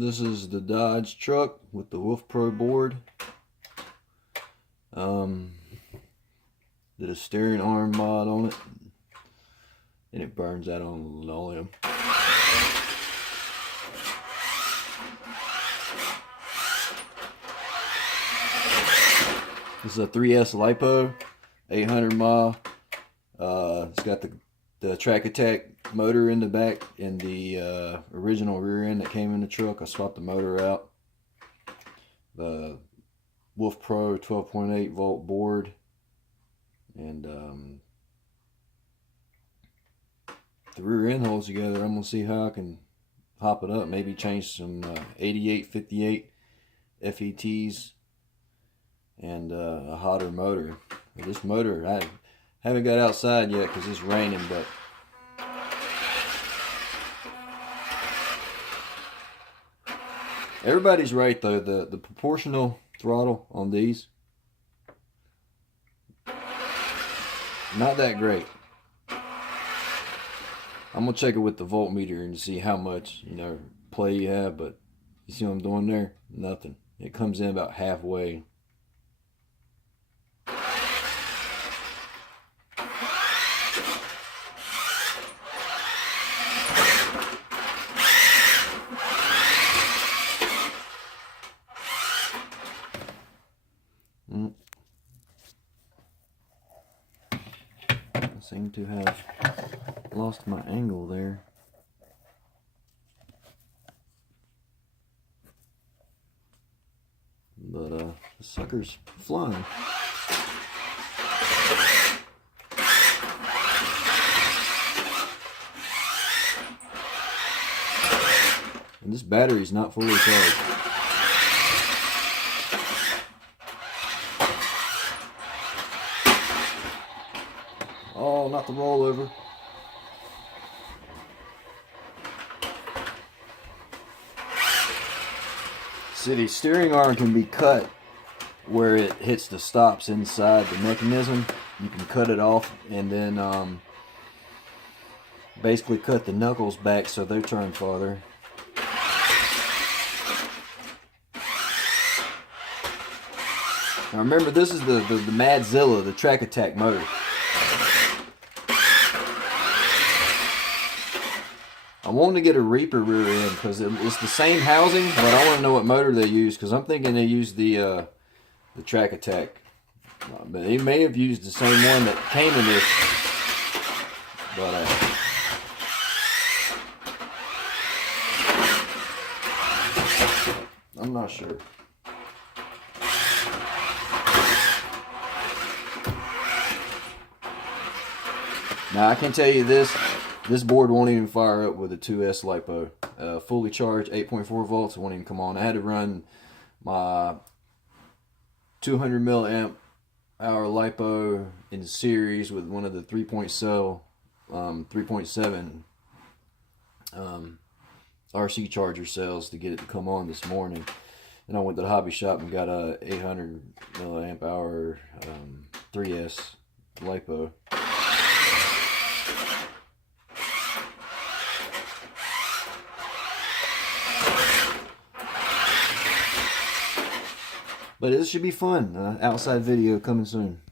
This is the Dodge truck with the Wolf Pro board. Did a steering arm mod on it, and it burns out on linoleum. This is a 3S lipo, 800 mile. It's got the Trak Attack motor in the back and the original rear end that came in the truck. I swapped the motor out. The Wolf Pro 12.8 volt board, and the rear end holds together. I'm gonna see how I can hop it up. Maybe change some 88, 58 FETs and a hotter motor. This motor, I haven't got outside yet because it's raining, but everybody's right though. The proportional throttle on these, not that great. I'm gonna check it with the voltmeter and see how much, play you have, but you see what I'm doing there? Nothing. It comes in about halfway. I seem to have lost my angle there. But the sucker's flying. And this battery's not fully charged. Oh, not the rollover. See, the steering arm can be cut where it hits the stops inside the mechanism. You can cut it off and then basically cut the knuckles back so they turn farther. Now remember, this is the Badzilla, the Trak Attack motor. I want to get a Reaper rear end because it's the same housing, but I want to know what motor they use because I'm thinking they used the Trak Attack. But they may have used the same one that came in this. But I'm not sure. Now I can tell you this. This board won't even fire up with a 2S lipo. Fully charged, 8.4 volts, won't even come on. I had to run my 200 milliamp hour lipo in series with one of the 3.7 RC charger cells to get it to come on this morning. And I went to the hobby shop and got a 800 milliamp hour 3S lipo. But it should be fun. Outside video coming soon.